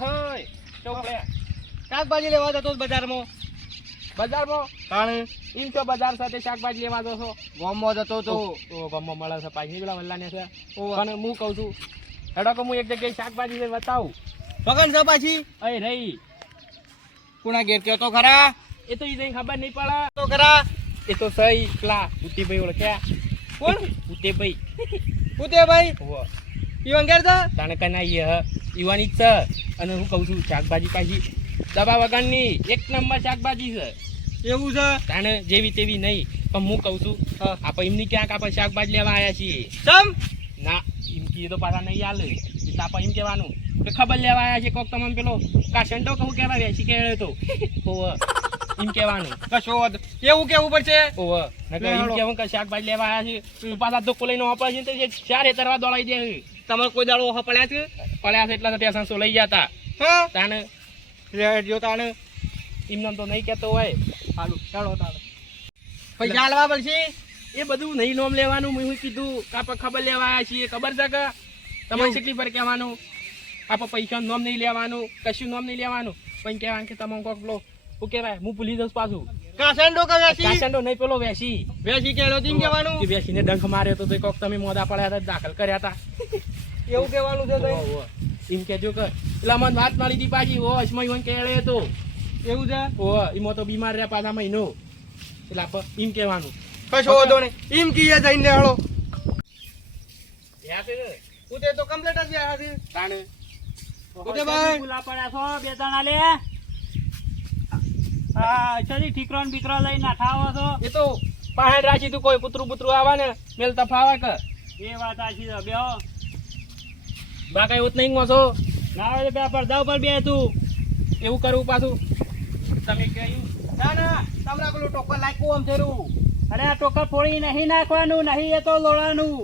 હય ચોકડે શાકભાજી લેવા જતો બજારમાં. બજારમાં તાણે ઈમ તો બજાર સાથે શાકભાજી લેવા જશો ગામમાં જતો તો. તો ગમમાં મળે છે પાછી પેલા વલ્લાને છે ઓવે. પણ હું કહું છું હેડો કે હું એક જગ્યાએ શાકભાજી લઈને બતાવું પકડ છે પાછી. અય રહી કોના ઘેર કયો તો ખરા. એ તો ઈ ખબર નહીં પડે તો ખરા. એ તો સહી પેલા ઉતીભાઈ ઓળખ્યા કોણ? ઉતીભાઈ પૂતે ભાઈ હોવ ઈવન ઘેર છે. તાણે કના ઈવાની જ છે અને હું કહું છું શાકભાજી પાછી દવા વગરની એક નંબર શાકભાજી છે એવું છે. તાણે જેવી તેવી નહીં પણ હું કહું છું હા. આપણે એમની ક્યાંક આપણે શાકભાજી લેવા આવ્યા છીએ ચમ. ના એમ કીએ તો પાછા નહીં હાલે એટલે આપણે એમ કહેવાનું કે ખબર લેવા આવ્યા છે કોક તમને પેલો કાશંડો કહું કહેવા વેસી કહેવાય તો ઓવ એમ કહેવાનું કશો વાંધો. એવું કેવું પડશે. ઓવ નકર એમ કહેવું કે શાકભાજી લેવા આવ્યા છે તો પાછા ધોકો લઈને વાપરે છે તો જે ચાર હેતરવા દોડાઈ દે તમારે કોઈ દાડો ઓહા પડ્યા છે. પડ્યા છે એટલા તો ત્યાં સંસો લઈ જતા હા તાણે રેડિયો તાણે એમને તો નહીં કહેતો હોય હાલું ચાલો તાણે પૈસા આલવા પડશે. એ બધું નહીં નોમ લેવાનું મેં કીધું કે આપણે ખબર લેવા આવ્યા છીએ ખબર છે કે તમારે કેટલી પર કહેવાનું આપણે પૈસા નોમ નહીં લેવાનું કશું નોમ નહીં લેવાનું પણ કહેવાનું કે તમે કોક પેલો શું કહેવાય હું ભૂલી દઉં પાછું કાસંડો કે વેસી. કાસંડો નહીં પેલો વેસી વેસી કેળો તીન કહેવાનું. કે વેસીને ડંખ માર્યો તો કોક તમે મોદા પડ્યા હતા દાખલ કર્યા હતા એવું કહેવાનું છે તઈ? એમ કહેજો કે એટલે મને વાત મળી હતી પાછી ઓ અસમય મને કહેડે હતો એવું છે. ઓ એમાં તો બીમાર રહ્યા પાછા મહિનો એટલે આપણે એમ કહેવાનું કશો વાંધો નહીં. ઈમ કીએ જઈને હાલો. યાદ છે પૂતે તો કમ્પ્લીટ જ ગયા છે. તાણે પૂતે ભાઈ ભૂલા પડ્યા છો બે જણા લે હા ચલી ઠીકરો ને બીકરો લઈને નાઠાવો છો એ તો પાહેડ રાખી તું કોઈ કૂતરું બુતરું આવા ને મેલ તફાવા કે એ વાત આછી છે બેહો બા કઈ ઉત નહીં મોસો ના હોય તો બે પડદા ઉપર બે તું એવું કરવું પાછું તમે કહ્યું ના ના તમને પેલું ટોકર લાગ્યું આમ થયું. અરે આ ટોકર ફોડી નહીં નાખવાનું નહીં એ તો લોડાનું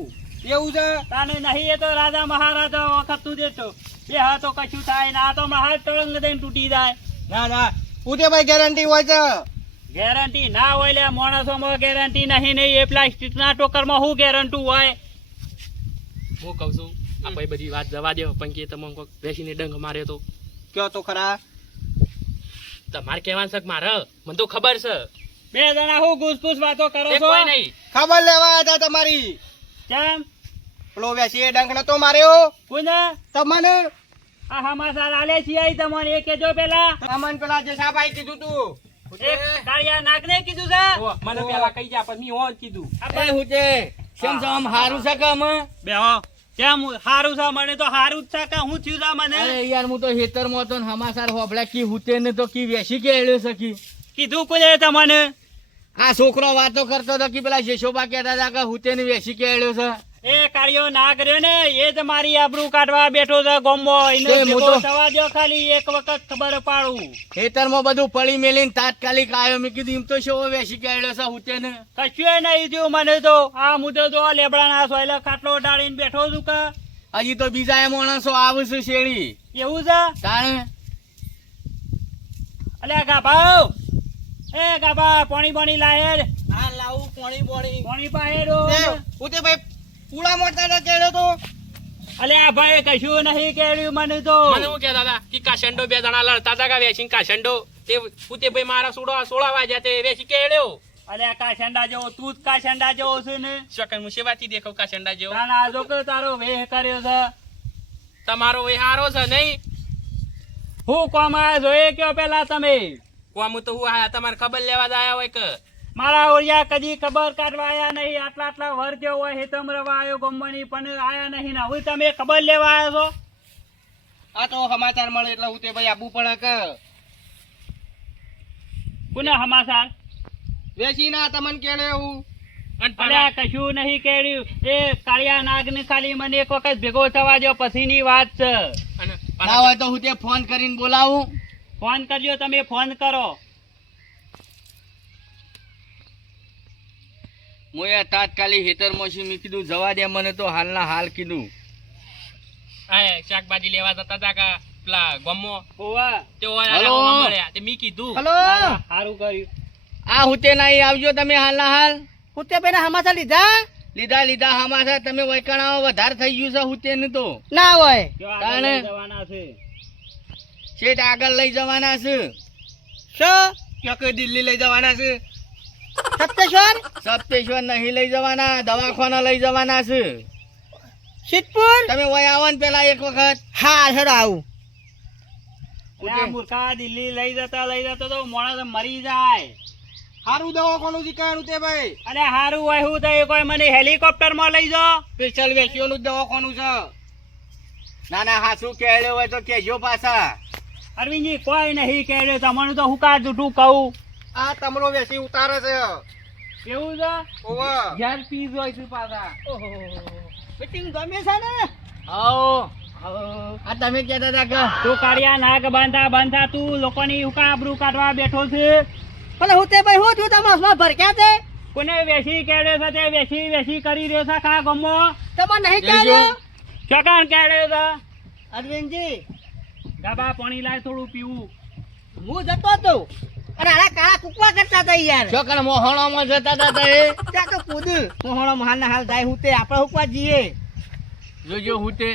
એવું છે. તાને નહીં એ તો રાજા મહારાજા વખત તું દેતો બે હા તો કશું થાય ના તો મહારાજ તળંગ દઈને તૂટી જાય ના ના પૂતે ભાઈ ગેરંટી હોય છે. ગેરંટી ના હોય લે માણસોમાં ગેરંટી નહીં નહીં એ પ્લાસ્ટિક ના ટોકરમાં શું ગેરંટી હોય હું કહું છું આ ભાઈ બધી વાત જવા દો પણ કે તમે કોઈક બેસીને ડંખ મારે તો કયો તો ખરા. તમારે કહેવાનું છે કે મારે મને તો ખબર છે બે જણા હું ઘૂસપૂસ વાતો કરો એ છો કોઈ નહીં ખબર લેવા હતા તમારી. કેમ પેલો વેસી ડંખ નતો માર્યો કોને તમને. આ હમાસાર આલે છીએ તમને એ કેજો પેલા અમન પેલા જે સાહેબ કીધું તું. એક કાળિયા નાગને કીધું છે ઓ, મને પેલા કહી જા પણ મેં ઓન કીધું એ હુતે કેમ છો આમ હારું છે કે અમે. બેહો કેમ હારું છે મને તો હારું જ છે કે હું થયું છે મને અરે યાર હું તો હેતરમાં તો ને હમાસાર હોબળા કી હુતે ને તો કી વેસી કે એળ્યો સકી. કીધું કોને તમને આ છોકરો વાતો કરતો હતો કે પેલા જેશોબા કહેતા હતા કે હુતે ને વેસી કે એળ્યો છે. એ કાળિયો નાગ રહ્યો ને એ જ મારી આબરૂ કાઢવા બેઠો છે ગોમો એને એ ભેગો મોટો- થવા દ્યો ખાલી એક વખત ખબર પાડું ખેતરમાં બધું પડી મેલીને તાત્કાલિક આવ્યો. મેં કીધું એમ તો શો વેસી કે એળ્યો છે હુતે ને. કશું નહીં થયું મને તો આ મુદ્દો તો લેબડાના સોયલા ખાટલો ડાળીને બેઠો છું કે હજી તો બીજા એ માણસો આવશે શેરી એવું છે તાણે. અલ્યા ગાભા એ ગાભા પાણી પાણી લાયે હા લાવું પોણી પોણી. પાણી પાહેરો હુતે ભાઈ પૂળા મોટા ને કેળ્યો તો. અલ્યા ભાઈ કશું નહીં કેળ્યું મને તો મને હું કહેતા હતા કે કાશંડો બે જણા લડતા હતા કે વેસી કાશંડો તે પૂતે ભાઈ મારા સોળા વાગ્યા તે વેસી કેળ્યો અલ્યા કાશંડા જેવો તું જ કાશંડા જેવો છે ને શકન હું સેવાથી દેખાવ કાશંડા જેવો તાના આજો કે તારો વેહ કર્યો છે તમારો એ હારો છે નહીં હું કોમ આયા જોઈએ કયો પેલા તમે કોમ તો હું આયા તમારે ખબર લેવા જ આયા હોય કે મારા ઓળિયા કદી ખબર કાઢવા આયા નહીં આટલા આટલા વર જેવો હોય હેતમ રવા આવ્યો ગમવાની પણ આયા નહીં ના હવે તમે ખબર લેવા આવ્યા છો આ તો સમાચાર મળે એટલે હુતે ભાઈ આબુ પડે કે કોને હમાસાર વેસી ના તમને કેળે એવું. અને અલ્યા કશું નહીં કેળ્યું એ કાળિયા નાગ ને ખાલી મને એક વખત ભેગો થવા દો પછીની વાત છે અને ના હોય તો હુતે ફોન કરીને બોલાવું. ફોન કરજો તમે ફોન કરો મોયા તાત્કાલિક હેતરમાં છું. મેં કીધું જવા દે મને તો હાલના હાલ કીધું. આ શાકભાજી લેવા જતા હતા કે પેલા ગમો ઓવા તે હલો. મળ્યા તે મી કીધું હલો સારું કર્યું આ હુતે નહીં આવજો તમે હાલના હાલ. હુતે પેલા હમાસા લીધા લીધા લીધા હમાસા તમે વૈકણાઓ વધારે થઈ ગયું છે હુતે ને તો ના હોય તાણે. જવાના છે શેઠ આગળ લઈ જવાના છે. ક્યાં કોઈ દિલ્હી લઈ જવાના છે? સપ્તેશ્વર સપ્તેશ્વર નહીં લઈ જવાના, દવાખાના લઈ જવાના છે. સિદ્ધપુર તમે વય આવો ને પેલા એક વખત. હા હેડો આવું. આ મૂર્ખા દિલ્હી લઈ જતો તો માણસ મરી જાય. સારું દવાખાનું શીખાયું તે ભાઈ. અને હારું હોય હું તો એ કોઈ મને હેલિકોપ્ટર માં લઈ જાઓ. સ્પેશિયલ વેસીઓનું જ દવાખાનું છે. ના ના હાસુ કહેડ્યો હોય તો કેજો પાછા. અરવિંદજી કોઈ નહીં કહેજો, તમને તો હું કા જૂઠું કહું. આ તમરો વેસી ઉતારે છે. કેવું છે? ઓવા. ઘેર પીસ હોય છે પાછા. મીટિંગ ગમે છે ને? આવો આ તમે કહેતા હતા કે તું કાળિયા નાક બાંધા તું લોકોની હુકા આબરૂ કાઢવા બેઠો છે. ભલે હું તે ભાઈ હું થયું તમારા ભરક્યા છે કોને વેસી કેડે છે તે વેસી કરી રહ્યો છે ખા ગમો. તમને નહીં જઈજો. કહેજો. ચોકાણ કેડે છે. અરવિંદજી ગાબા પાણી લાય થોડું પીવું. હું જતો હતો અને આના કાળા કુકવા કરતા હતા યાર. છોકરા મોહણામાં જતા હતા એ. ત્યાં તો કૂદ મોહણો હાલ ના હાલ જાય હું તે આપણે હુકવા જઈએ. જોજો હું તે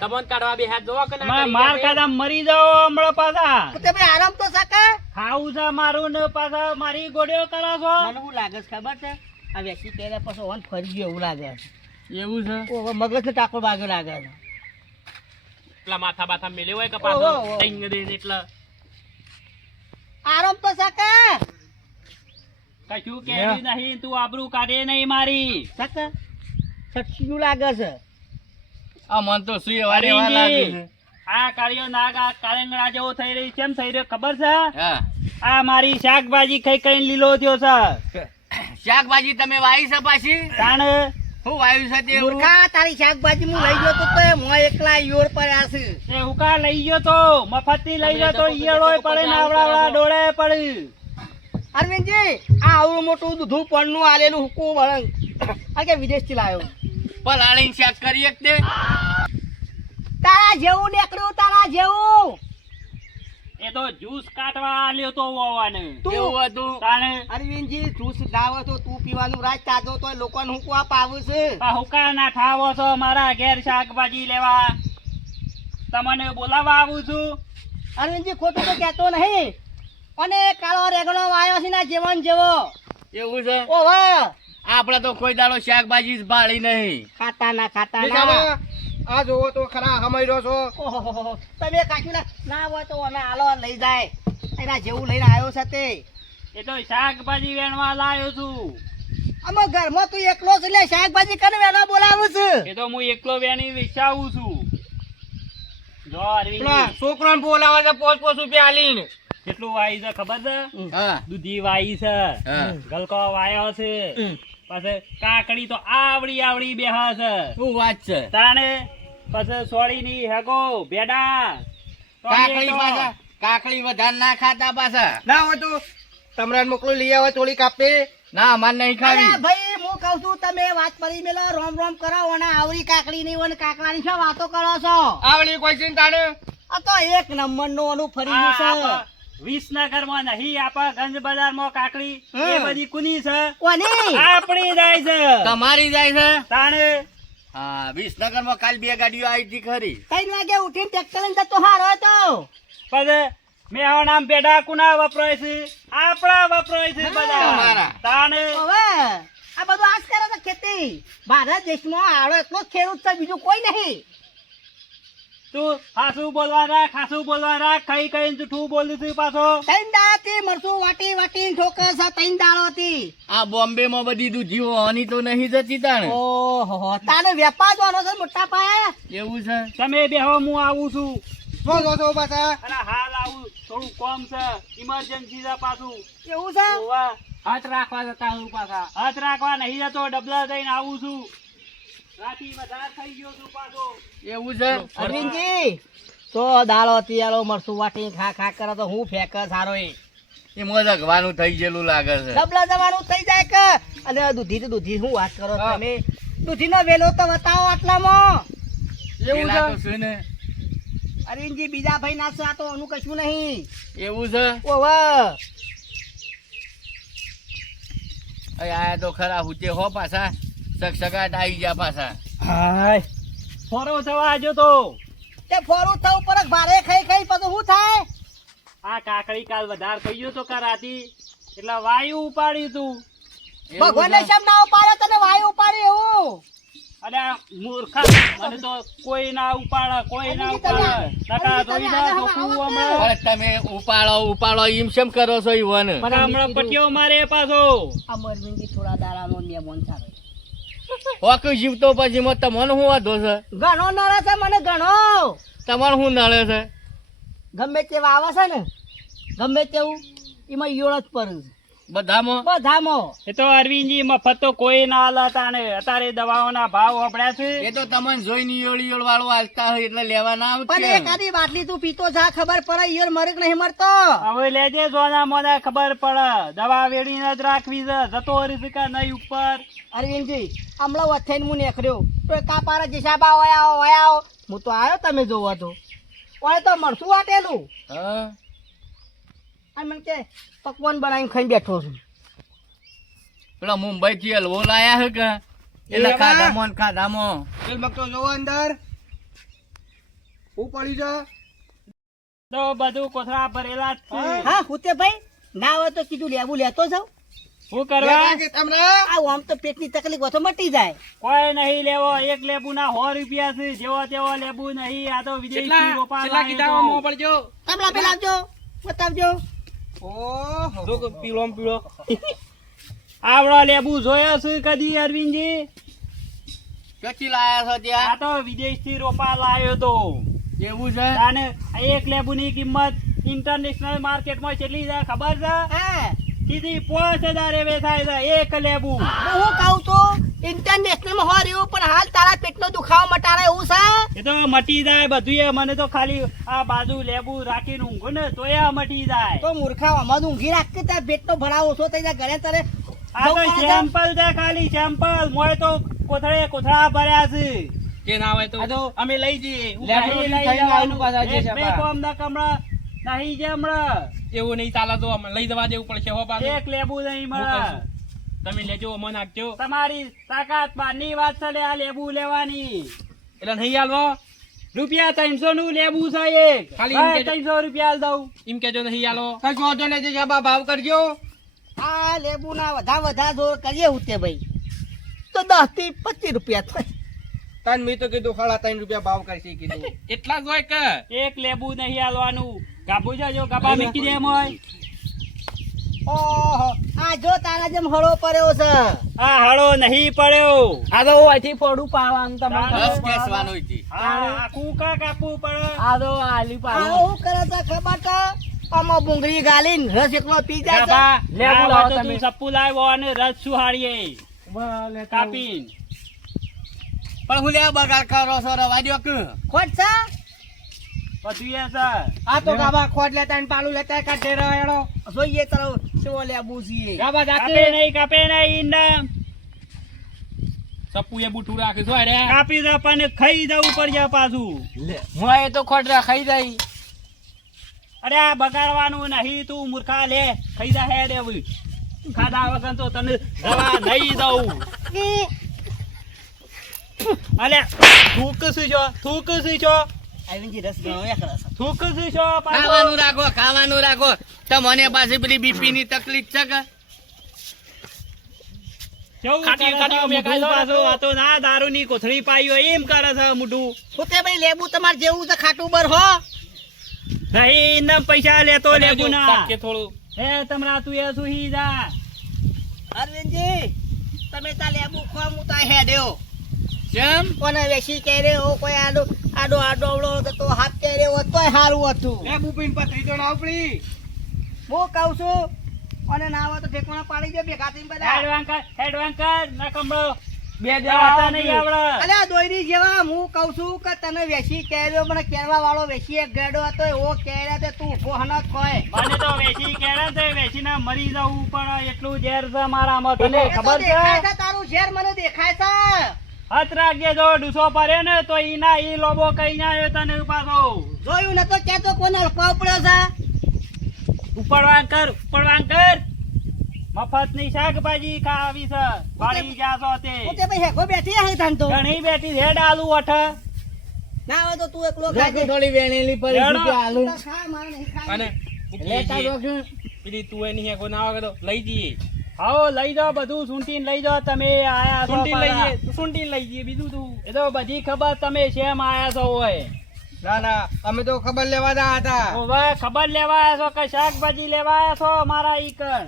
તમન કાઢવા બે હાથ જોવા કે ના માર કરી માર જાય? કાદા મરી જાઓ હમણાં પાછા. તો તે ભાઈ આરામ તો શકે. ખાવું છે મારું ને પાછા મારી ગોળીઓ કરો છો. મને શું લાગે છે ખબર છે આ વેસી પહેલા પછી ઓન ફરી ગયો એવું લાગે એવું છે. ઓહો મગજ ને ટાકો વાગ્યો લાગે છે. એટલા માથા બાથા મેલે હોય કે ઓહો, પાછો ઓહો. ટીંગ દઈને એટલે આરામ તો શકે કશું કેરી નહીં તું આબરૂ કાઢે નહીં મારી. શકે સચ્ચું લાગે છે. આ મન તો સુઈ વારે વાર લાગે છે. આ કાર્યો નાગ આ કાળંગડા જેવો થઈ રહી કેમ થઈ રહ્યો ખબર છે? હા આ મારી શાકભાજી ખાઈ ખાઈને લીલો થયો છે. શાકભાજી તમે વાવી છે પાછી? તાણ હું વાવ્યું છે તે? મૂર્ખા તારી શાકભાજી હું લઈ ગયો તો એ મોં એકલા યોર પડ્યા છે. એ હુકા લઈ ગયો તો મફતથી લઈ ગયો તો ઈયળોય પડે ને આવડા ડોળે પડે. અરવિંદજી આ આવડું મોટું દૂધું પડનું આલેલું હુકું વળંગ આ કે વિદેશથી લાવ્યો. પલાળીને શાક કરી એક તે. તારા જેવું નીકળ્યું તારા જેવું. એ તો જ્યુસ કાઢવા આલ્યો તો વવાને. એવું હતું. તાણે અરવિંદજી જ્યુસ લાવો તો તું પીવાનું રાજ તાજો તો લોકોને હુકું આપ આવું છે. આ હુકા ના ઠાવો છો મારા ઘેર શાકભાજી લેવા. તમને બોલાવવા આવું છું. અરવિંદજી ખોટું તો કહેતો નહીં અને કાળો રેગણો વાયો છે ના જીવન જેવો. એવું છે. ઓહો આપડે તો કોઈ દાડો શાકભાજી જ ભાળી નહીં. ખાતા ના ખાતા ના. દેખાવા? આ જોવો તો ખરા હમાઈ છો. ઓહોહોહો. તમે કાચું ના હોય તો ઓને આલો લઈ જાય એના જેવું લઈને આવ્યો છે તે. એ તો શાકભાજી વેણવા લાયો છું. આમાં ઘરમાં તું એકલો જ લે શાકભાજી કને વેલા બોલાવું છે. એ તો હું એકલો વેણી વિચાવું છું. જો પેલા અરવિંદ છોકરાને બોલાવે છે 5-5 રૂપિયા આલીને. કેટલું વાઈ છે ખબર છે? હા દૂધી વાઈ છે, હા. ગલકો વાયો છે, પછી કાકડી તો આવડી બેહા છે. શું વાત છે? તાણે પછી સોળીની હેગો ભેડા કાકડી પાછા કાકડી વધારે ના ખાતા પાછા. ના હોય તો તમરાન મોકલો લઈ આવે થોડી કાપે. ના અમારે નહીં અરે ખાવી. ભાઈ હું કહું છું તમે વાત કરી મેલો રોમ રોમ કરો અને આવડી કાકડી ની અને કાકડાની શું વાતો કરો છો? આવડી કોઈ ચિંતા ને. આ તો એક નંબર નું ઓલું ફરી ગયું છે. વિસનગર માં નહીં આપા ગંજ બજાર માં કાકડી એ બધી કુની છે? કોની? આપણી જાય છે. તમારી જાય છે? તાણે હા વિસનગર માં કાલ 2 ગાડીઓ આવી હતી ખરી. 3 વાગે ઉઠીને ટ્રેક્ટર લઈને જતો હારો હતો. પછી મેં નામ પેડા કુના વપરાય છે? આપણા વપરાય છે બધા. તમારા. તાણે હવે આ બધું આજ કરે છે ખેતી. ભારત દેશમાં આડો એટલો જ ખેડૂત છે બીજું કોઈ નહીં. તું ખાસું બોલવા રાખ કઈ કઈ જૂઠું બોલું છું પાછો. 3 દાડાથી મરચું વાટી વાટીને ઠોકે છે 3 દાડોથી. આ બોમ્બે માં બધી દૂધી હોવાની તો નહીં જતી તાણે. ઓહો તારે વેપાર જોવાનો છે મોટા પાયે. એવું છે. તમે બેહો હું આવું છું. જો પાછા. અને હાલ આવું થોડું કોમ છે ઇમરજન્સી છે પાછું. એવું છે? ઓવા. હાથ રાખવા જતા હું પાછા. હાથ રાખવા નહીં જતો ડબલા થઈને આવું છું. રાતી વધારે થઈ ગયો છું પાછો. એવું છે. અરવિંદજી તો દાડો તિયાળો મરચું વાટીને ખા ખા કરે તો હું ફેંક સારો એ એ મજકવાનું થઈ ગયેલું લાગે છે. ડબલા જવાનું થઈ જાય કે. અને દૂધી તો દૂધી શું વાત કરો હા. તમે? દૂધીનો વેલો તો બતાવો આટલામાં. એવું પેલા છે. તો શું ને? અરવિંદજી બીજા ભાઈ ના છે આ તો એનું કશું નહીં. એવું છે. ઓહો અહીં આયા તો ખરા હુતે હો પાછા સગસગાટ આવી ગયા પાછા. હાય ફરો થવા આજો તો તે ફોરું થવું પર ભારે ખાઈ ખાઈ પછી શું થાય? આ કાકડી કાલ વધારે ખાઈ ગયો તો કરાતી એટલે વાયુ ઉપાડ્યું તું. ભગવાનને શેમ ના ઉપાડે તને વાયુ ઉપાડી એવું? અરે આ મૂર્ખા મને તો કોઈ ના ઉપાડે કોઈ ના ઉપાડે નકા જોઈ જા જોખું હમણાં. અરે તમે ઉપાડો એમ શેમ કરો છો ઈવન? પણ હમણાં પટ્યો મારે પાછો. આ મરવીનજી થોડા દાડાનો નિયમન સારો હોક જીવતો પછી મત તમને શું વાંધો છે? ઘણો નડે છે મને ઘણો. તમારે શું નડે છે? ગમે તેવા આવે છે ને ગમે તેવું એમાં ઈયોળ જ પડે છે બધામાં બધામાં. એ તો અરવિંદજી મફત તો કોઈ ના હાલતા ને અત્યારે દવાઓના ભાવ વપડ્યા છે. એ તો તમને જોઈને ઈયોળ વાળું હાલતા હોય એટલે લેવા ના પણ આવશે. એકાદી બાટલી તું પીતો જા ખબર પડે ઈયળ મરે કે નહીં મરતો. હવે લેજે સોના મોના ખબર પડે દવા વેડીને જ રાખવી છે જતો હરી કે નહીં ઉપર. અરવિંદજી હમણાં વથેન હું નીકળ્યો તો એ કાપારા જીસાબા વયા હું તો આવ્યો તમે જોવો તો ઓય તો મરસું વાટેલું હા અને મને કે પકવાન બનાવીને ખાઈ બેઠો છું. પેલા મુંબઈ થી હલવો લાયા હે કે એટલે ખાધામાં ને ખાધામાં તો બધું કોથળા ભરેલા જ છે. હા હુતે ભાઈ ના હોય તો કીધું લેવું લેતો જાવ. શું કરવા? આ આમ તો પેટની તકલીફ હોય તો મટી જાય. કોઈ નહીં લેવો એક લેબુ ના 100 રૂપિયા છે જેવો તેવો લેબુ નહીં આ તો વિદેશી રોપા કેટલા કીધા લાવ્યો મોં તો. પડજો. તમલા પેલા આવજો બતાવજો. જો કે પીળો ને પીળો. આવડો લેબુ જોયો છે કદી અરવિંદજી? ક્યાંથી લાયા છો આ ત્યાં? તો વિદેશ થી રોપા લાવ્યો તો. એવું છે? અને એક લેબુ ની કિંમત ઇન્ટરનેશનલ માર્કેટ માં કેટલી છે ખબર છે? હા સીધી 5000 વેચાય છે એક લેબુ. હું કહું તો ઇન્ટરનેશનલ માં હોય રહ્યું પણ હાલ તારા પેટનો દુખાવો મટાડે એવું છે. એ તો મટી જાય બધું. મને તો ખાલી આ બાજુ લેબુ રાખીને ઊંઘું ને તો એ મટી જાય. તો મૂર્ખા આમાં ઊંઘી રાખતી તાર પેટનો ભરાવ ઓછો થઈ જાય ઘરે તારે આ તો સેમ્પલ છે ખાલી સેમ્પલ. મોય તો કોથળા ભર્યા છે. કે ના હોય આ તો તો અમે લઈ જઈએ. નહીં લઈ જવાનું. એક બે કોમ ના કમરા નહીં જે હમણાં. એવું નહીં ચાલે તો અમે લઈ જવા દેવું પડશે હો પાછું. એક લેબુ નહીં હું મળે. કહું છું. તમે લેજો અમને નાખજો તમારી તાકાત બહારની વાત છે લે આ લેબુ લેવાની. એટલે નહીં હાલવો. રૂપિયા 300 નું લેબુ છે એક. ખાલી ભાઈ એમ કે- 300 રૂપિયા આલ દઉં. એમ કેજો નહીં હાલો. ભાવ કરજો. આ લેબુ ના વધા જોર કરીએ હુતે ભાઈ તો 10 થી 25 રૂપિયા થાય. એટલા જ હોય કે એક લેબુ નહીં આલવાનું. ગાભુ જો ગાભા મૂકી દે મોય. ઓહો આ જો તારા જેમ હળો પડ્યો છે. આ હળો નહીં પડ્યો. આ તો અહીંથી ફોડું પાડવાનું રસ કેસવાનું હતી. હા આખું કા કાપવું પડે. આ તો આલી આ શું કરે છે ખબર છે આમાં ભૂંગળી ગાલીને રસ એકલો પી જાય છે. ગાભા લેબુ આ લાવો તો તમે. તું સપ્પુ લાવ્યો અને રસ સુહાડીએ કાપીને. પણ હું લેવા બગાડ કરો છો રવા દ્યો કે? ખોટ છે બધું એ છે. આ તો ગાબા ખોટ લેતા ને પાલું લેતા કાઢે રહ્યો. જોઈએ તારો કેવો લેબુ છીએ. ગાબા કાપે નહીં ઈંડા. સપુ એ બુઠું રાખે છો અરે કાપી દે પણ ખાઈ જવું પડશે પાછું. હું એ તો ખોટ ખાઈ જાય. અરે આ બગાડવાનું નહીં તું મૂર્ખા લે ખાઈ જા હે દેવું. ખાધા વગર તો તને દવા નહીં દઉં. અલે થૂક શું છો આવીને રસ ગણ્યા કરે છે. થૂક શું છો પાછો? ખાવાનું રાખો. તમને પાછી પેલી બીપી ની તકલીફ છે કે? કેવું ખાટી કરે ખાટી છે મેં ખાઈ મોઢું જાવ પાછું? આ તો ના દારૂની કોથળી પાયો એમ કરે છે મોઢું. હુતે ભાઈ લેબુ તમારે જેવું છે ખાટું બર હો. નહીં એના પૈસા લેતો લેબુ ના. કાપકે થોડું હે તમરા તું એ સુહી જા. અરવિંદજી તમે તા લેબુ ખો હું તા હેડ્યો. કેમ? કોને વેસી કે રે ઓ કોઈ આડો આવડો તો હાથ કે રે હોત તોય સારું હતું. લેબુ પીને પથરી તો ના ઉપડી. હું કહું છું અને ના હોય તો ઠેકોણા પાડી દે ભેગા થઈને બધા. હેડવાન કર ના કમળો. બે જવાતા નહીં આવડે. અલ્યા દોયરી જેવા હું કહું છું કે તને વેસી કેર્યો મને કેરવા વાળો વેસી એક ગેડો હતો એવો કેર્યા તે તું ઉભો હન ખોય. મને તો વેચી કેળા છે વેચીને મરી જવું પણ એટલું ઝેર છે મારામાં તને એ તો ખબર દેખાય છે? છે તારું ઝેર મને દેખાય છે. હાથ રાખજે જો ડૂસો પડે ને તો ઈ લોબો કઈ ના આવ્યો તને પાછો. જોયું ને તો કેતો કોને અડપાવ પડ્યો છે. ઉપડવાન કર મફત ની શાકભાજી ખાવી છે વાળી જાશો તે. હું તે ભાઈ હેકો બેઠી હે તાન તો. ઘણી બેઠી હેડ આલુ અઠ. ના હોય તો તું એકલો જા ખાજે. તું થોડી વેણેલી પડી લેડો. છે હાલ. તો ખા, મારે નહીં ખાવી. અને લેતા જો કે. પેલી તું એની હેગો ના આવે તો લઈ જઈએ આવો લઈ જાઓ બધું સૂંટીને લઈ જાઓ તમે આયા છો સુંટી લઈ પાછા. જઈએ સુંટી લઈ જઈએ બીજું તું એ તો બધી ખબર તમે શેમ આયા છો હોય ના ના અમે તો ખબર લેવા ના હતા. હવે ખબર લેવા આયા છો કે શાકભાજી લેવા આયા છો મારા ઈ કણ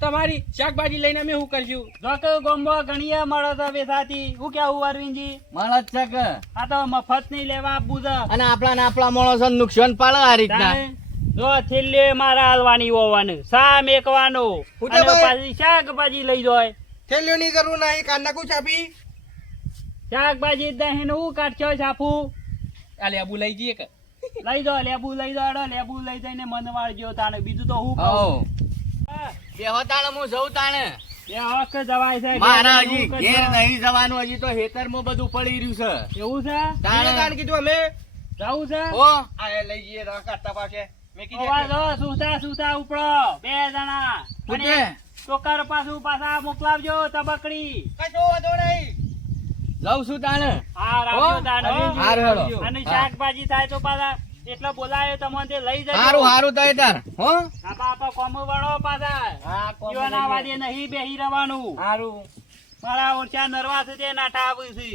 તમારી શાકભાજી લઈને અમે શું કરશું જો કે ગોમો ઘણીએ મળો તો વેસાતી હું કેવું અરવિંદજી મળે જ છે કે. આ તો મફત નહીં લેવા આપવું છે અને આપણા માણસો નુકસાન પાડે આ રીતના. તાણે જો છેલ્લે મારા હાલવાની હોવાનું સા મેકવાનું ઉઠો અને ભાઈ. પાછી શાકભાજી લઈ જાય થેલીઓની જરૂર નહીં કાન નાખું ચાપી. શાકભાજી દહીં હું કાઢશો છાપું આ લેબુ લઈ જઈએ કે લઈ જાઓ લેબુ લઈ જાઓ લેબુ લઈ જઈને મન વાળજો તાણે બીજું તો હું હઉ. કહું બેહો તાણે હું જઉં તાણે. એ હક જવાય છે મારા ઘેર હજી એવું ઘેર કરજો. નહીં જવાનું, હજી તો ખેતરમાં બધું પડી રહ્યું છે. એવું છે તાણે. કારણ કીધું અમે જવું છે હો. આ એ લઈ જઈએ તો કાઢતા પાકે મેં ઓવા કીધું જો સુતા સુતા ઉપડો બે જણા ઉઠે. અને ટોકર પાછા મોકલાવજો તબકડી કશો વાંધો નહીં. જઉં છું તાણે. હા રાખજો હો, તાણ, હો. હારું હેડો. અને હા. શાકભાજી થાય તો પાછા એટલે બોલાયો તમને તે લઈ જજો હારું હારું થાય તાર. હો. આપા કોમો વળો પાછા હા, કોમ જીવાના લઈ વાદે નહીં બેહી રહેવાનું હારું. મારા ઓછા નરવા છે તે નાઠા આવું છે